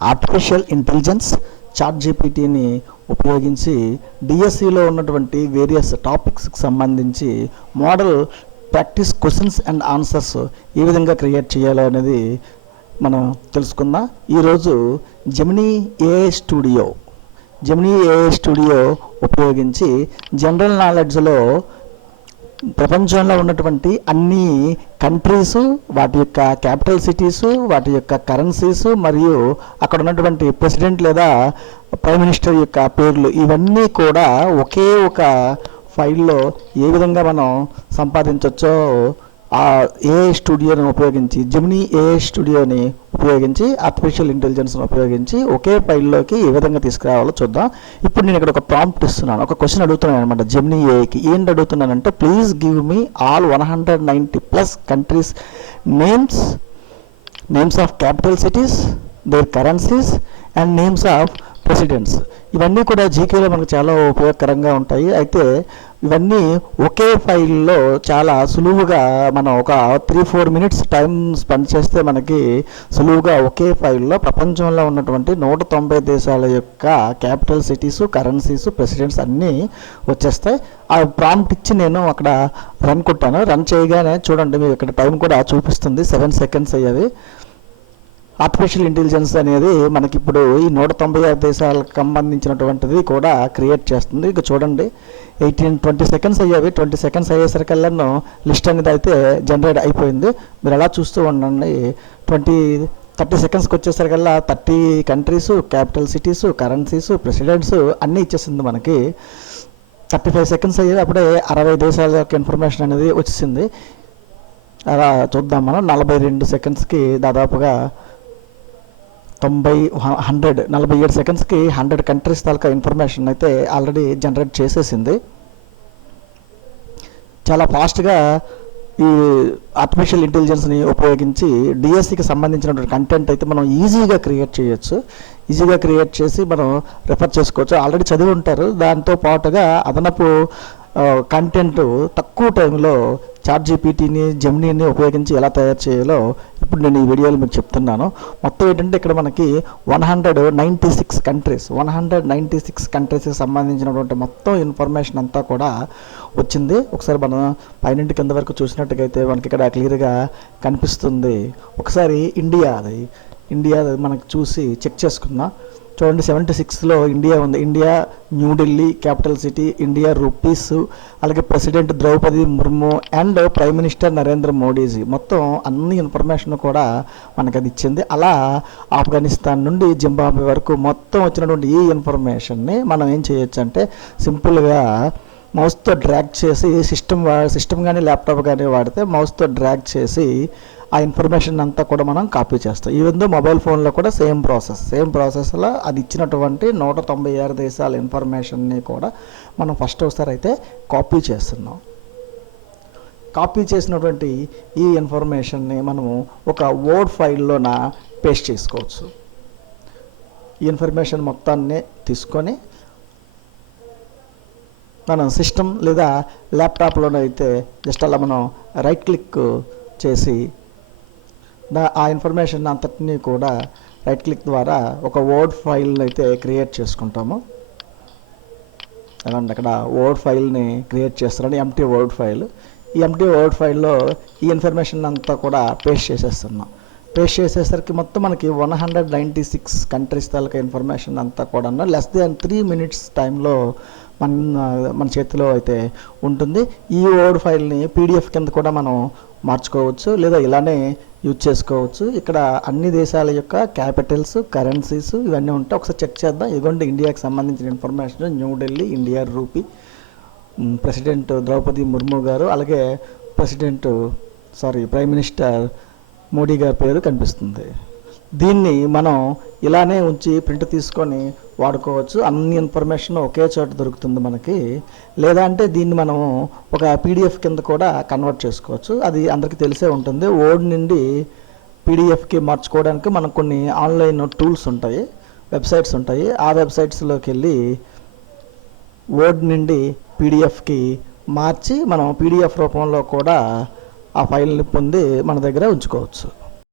Artificial intelligence chat జీపీటీని ఉపయోగించి డిఎస్సిలో ఉన్నటువంటి వేరియస్ టాపిక్స్కి సంబంధించి model practice questions and answers ఏ విధంగా క్రియేట్ చేయాలో అనేది మనం తెలుసుకుందాం. ఈరోజు Gemini AI studio Gemini AI studio ఉపయోగించి జనరల్ నాలెడ్జ్లో ప్రపంచంలో ఉన్నటువంటి అన్ని కంట్రీస్ వాటి యొక్క క్యాపిటల్ సిటీస్ వాటి యొక్క కరెన్సీస్ మరియు అక్కడ ఉన్నటువంటి ప్రెసిడెంట్ లేదా ప్రైమ్ మినిస్టర్ యొక్క పేర్లు ఇవన్నీ కూడా ఒకే ఒక ఫైల్లో ఏ విధంగా మనం సంపాదించవచ్చో ఆ ఏఐ స్టూడియోని ఉపయోగించి జెమినీ ఏఐ స్టూడియోని ఉపయోగించి ఆర్టిఫిషియల్ ఇంటెలిజెన్స్ని ఉపయోగించి ఒకే ఫైల్లోకి ఏ విధంగా తీసుకురావాలో చూద్దాం. ఇప్పుడు నేను ఇక్కడ ఒక ప్రాంప్ట్ ఇస్తున్నాను. ఒక క్వశ్చన్ అడుగుతున్నాను అనమాట జెమినీ ఏఐకి ఏంటి అడుగుతున్నానంటే please give me all one hundred ninety plus countries names names of capital cities their currencies and names of presidents ఇవన్నీ కూడా జీకేలో మనకు చాలా ఉపయోగకరంగా ఉంటాయి. అయితే ఇవన్నీ ఒకే ఫైల్లో చాలా సులువుగా మనం ఒక three four minutes time spend చేస్తే మనకి సులువుగా ఒకే ఫైల్లో ప్రపంచంలో ఉన్నటువంటి నూట తొంభై దేశాల యొక్క క్యాపిటల్ సిటీస్ కరెన్సీస్ ప్రెసిడెంట్స్ అన్నీ వచ్చేస్తాయి. ఆ ప్రాంప్ట్ ఇచ్చి నేను అక్కడ రన్ కొట్టాను. రన్ చేయగానే చూడండి మీకు ఇక్కడ టైం కూడా చూపిస్తుంది. సెవెన్ సెకండ్స్ అయ్యేది. ఆర్టిఫిషియల్ ఇంటెలిజెన్స్ అనేది మనకి ఇప్పుడు ఈ నూట తొంభై ఆరు దేశాలకు సంబంధించినటువంటిది కూడా క్రియేట్ చేస్తుంది. ఇక చూడండి. ఎయిటీన్ ట్వంటీ సెకండ్స్ అయ్యేవి. ట్వంటీ సెకండ్స్ అయ్యేసరికల్లాను లిస్ట్ అనేది అయితే జనరేట్ అయిపోయింది. మీరు అలా చూస్తూ ఉండండి. ట్వంటీ థర్టీ సెకండ్స్కి వచ్చేసరికల్లా thirty countries capital cities currencies presidents అన్నీ ఇచ్చేసింది మనకి. థర్టీ ఫైవ్ సెకండ్స్ అయ్యేది. అప్పుడే అరవై దేశాల యొక్క ఇన్ఫర్మేషన్ అనేది వచ్చేసింది. అలా చూద్దాం మనం. నలభై రెండు సెకండ్స్కి దాదాపుగా తొంభై హండ్రెడ్ నలభై ఏడు సెకండ్స్కి హండ్రెడ్ కంట్రీస్ తాలూకా ఇన్ఫర్మేషన్ అయితే ఆల్రెడీ జనరేట్ చేసేసింది. చాలా ఫాస్ట్గా ఈ ఆర్టిఫిషియల్ ఇంటెలిజెన్స్ని ఉపయోగించి డిఎస్సికి సంబంధించినటువంటి కంటెంట్ అయితే మనం ఈజీగా క్రియేట్ చేయొచ్చు. ఈజీగా క్రియేట్ చేసి మనం రిఫర్ చేసుకోవచ్చు. ఆల్రెడీ చదివి ఉంటారు. దాంతో పాటుగా అదనపు కంటెంట్ తక్కువ టైంలో చాట్ జీపీటీని జెమినీని ఉపయోగించి ఎలా తయారు చేయాలో ఇప్పుడు నేను ఈ వీడియోలో మీకు చెప్తున్నాను. మొత్తం ఏంటంటే ఇక్కడ మనకి one hundred ninety six countries one hundred ninety six కంట్రీస్కి సంబంధించినటువంటి మొత్తం ఇన్ఫర్మేషన్ అంతా కూడా వచ్చింది. ఒకసారి మనం పైనుంటి కింద వరకు చూసినట్టుగైతే మనకి ఇక్కడ క్లియర్గా కనిపిస్తుంది. ఒకసారి ఇండియా అది ఇండియా మనకు చూసి చెక్ చేసుకుందాం. చూడండి సెవెంటీ సిక్స్లో ఇండియా ఉంది. India New Delhi capital city India rupees అలాగే president Draupadi Murmu and prime minister Narendra Modiji. మొత్తం అన్ని ఇన్ఫర్మేషన్ కూడా మనకు అది ఇచ్చింది. అలా ఆఫ్ఘనిస్తాన్ నుండి జింబాబే వరకు మొత్తం వచ్చినటువంటి ఈ ఇన్ఫర్మేషన్ని మనం ఏం చేయొచ్చు అంటే సింపుల్గా మౌస్తో డ్రాగ్ చేసి సిస్టమ్ సిస్టమ్ కానీ ల్యాప్టాప్ కానీ వాడితే మౌస్తో డ్రాగ్ చేసి ఆ ఇన్ఫర్మేషన్ అంతా కూడా మనం కాపీ చేస్తాం. ఈవెన్ మొబైల్ ఫోన్లో కూడా సేమ్ ప్రాసెస్ సేమ్ ప్రాసెస్లో అది ఇచ్చినటువంటి నూట తొంభై ఆరు దేశాల ఇన్ఫర్మేషన్ని కూడా మనం ఫస్ట్ ఒకసారి అయితే కాపీ చేస్తున్నాం. కాపీ చేసినటువంటి ఈ ఇన్ఫర్మేషన్ని మనము ఒక వర్డ్ ఫైల్లోన పేస్ట్ చేసుకోవచ్చు. ఈ ఇన్ఫర్మేషన్ మొత్తాన్ని తీసుకొని మనం సిస్టమ్ లేదా ల్యాప్టాప్లోనైతే జస్ట్ అలా మనం రైట్ క్లిక్ చేసి ఆ ఇన్ఫర్మేషన్ అంతటినీ కూడా రైట్ క్లిక్ ద్వారా ఒక వర్డ్ ఫైల్ అయితే క్రియేట్ చేసుకుంటాము. అలాంటి అక్కడ వర్డ్ ఫైల్ని క్రియేట్ చేస్తున్నాను ఎంటీ వర్డ్ ఫైల్ ఈ ఎంటీ వర్డ్ ఫైల్లో ఈ ఇన్ఫర్మేషన్ అంతా కూడా పేస్ట్ చేసేస్తున్నాం. పేస్ట్ చేసేసరికి మొత్తం మనకి one hundred ninety six countries తాలూకా ఇన్ఫర్మేషన్ అంతా కూడా లెస్ దాన్ త్రీ మినిట్స్ టైంలో మన మన చేతిలో అయితే ఉంటుంది. ఈ వర్డ్ ఫైల్ని పీడిఎఫ్ కింద కూడా మనం మార్చుకోవచ్చు. లేదా ఇలానే యూజ్ చేసుకోవచ్చు. ఇక్కడ అన్ని దేశాల యొక్క క్యాపిటల్స్ కరెన్సీస్ ఇవన్నీ ఉంటాయి ఒకసారి చెక్ చేద్దాం. ఇదిగోండి ఇండియాకి సంబంధించిన information New Delhi India rupee president Draupadi Murmu గారు అలాగే president sorry prime minister Modi గారి పేరు కనిపిస్తుంది. దీన్ని మనం ఇలానే ఉంచి ప్రింట్ తీసుకొని వాడుకోవచ్చు. అన్ని ఇన్ఫర్మేషన్ ఒకే చోట దొరుకుతుంది మనకి. లేదా అంటే దీన్ని మనం ఒక పీడిఎఫ్ కింద కూడా కన్వర్ట్ చేసుకోవచ్చు. అది అందరికీ తెలిసే ఉంటుంది. ఓడ్ నుండి పీడిఎఫ్కి మార్చుకోవడానికి మనకు కొన్ని ఆన్లైన్ టూల్స్ ఉంటాయి వెబ్సైట్స్ ఉంటాయి. ఆ వెబ్సైట్స్లోకి వెళ్ళి వర్డ్ నుండి పీడిఎఫ్కి మార్చి మనం పీడిఎఫ్ రూపంలో కూడా ఆ ఫైల్ని పొంది మన దగ్గర ఉంచుకోవచ్చు.